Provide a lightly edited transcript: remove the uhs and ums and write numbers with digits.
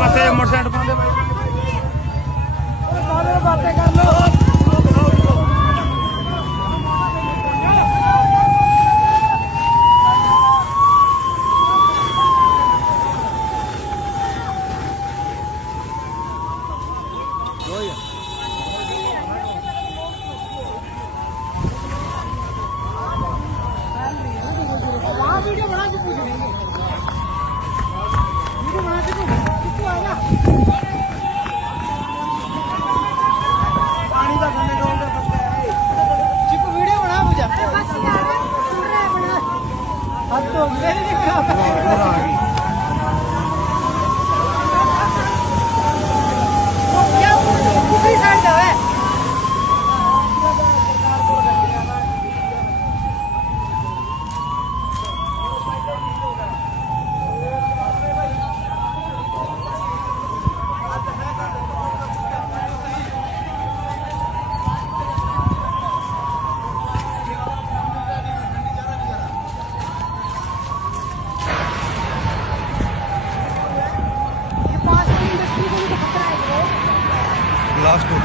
ਪਾਸੇ ਮੋਟਰਸਾਈਕਲ ਪਾਉਂਦੇ ਬਾਈ ਬਾतें कर लो। वीडियो बना के पूछ लेंगे वीडियो बना के कितने आएगा पानी का खाने का उनका बस है चिप वीडियो बना मुझे बस यार सुन रहे बना अब तो मेरे लिए क्या क्या दूसरी साइड जाओ है लास्ट